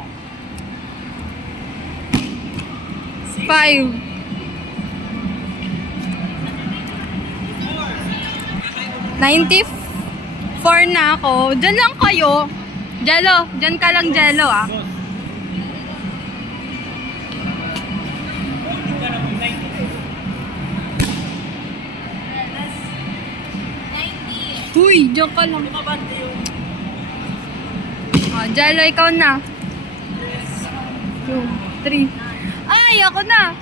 5. 94 na ako. Diyan lang kayo. Jello. Diyan ka lang, Jello, ah. Uy, diyan ka lang. Oh, Jello, ikaw na. 2, 3. Ay, ako na.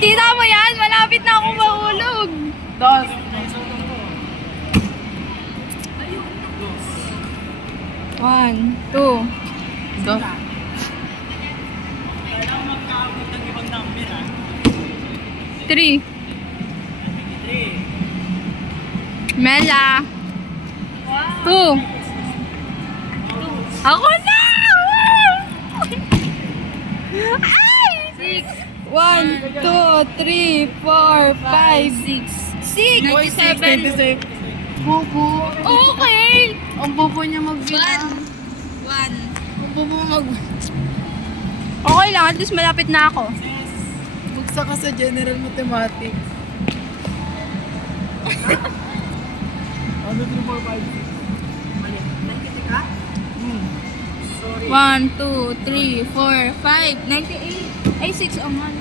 Tita mo yan? Malapit na akong mahulog. 1, 2. 3. Mela. 2. Ako na! Ay! 6. 1, 2, 3, 4, 5, 6. 6. 7. Bubo. Okay. Ang bubo niya magbilang. 1. Ang bubo mag... Okay lang, at least malapit na ako. Bugsa ka sa general mathematics. Ano 3, 4, 5, 6? Mali. Nakikita ka? 1, 2, 3, 4, 5, 98. Ay, 6 ang man.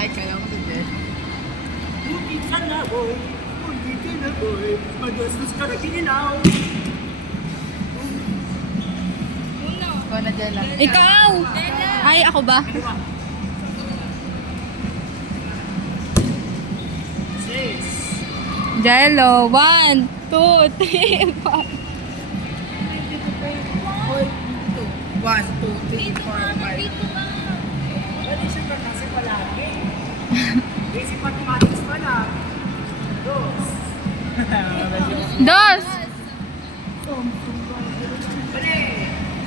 Ay, kaya ko to din. Pizza na boy, pagkita na boy, magastos ka na kininaw. Ikaw na dyan lang. Ikaw! Ay, ako ba? 6. Jello. 1, 2, 3, 4. 1, 2, 3, 4, 5. Pwede siya ka kasi palagi. Basic mathematics pa lang. Dos. Dos! Pwede.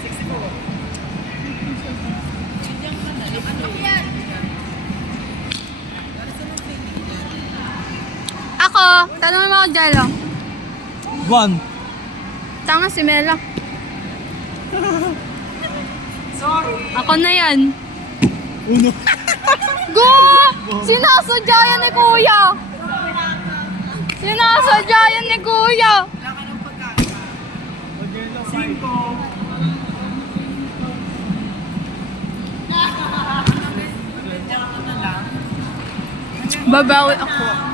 64. Ako! Tanong mo ako, Jello. 1. Tanga si Mela. Sorry. Ako na yan. 1. Go! Sinasadya yan ni Kuya! Sinasadya yan ni Kuya! 5. Babawi ako.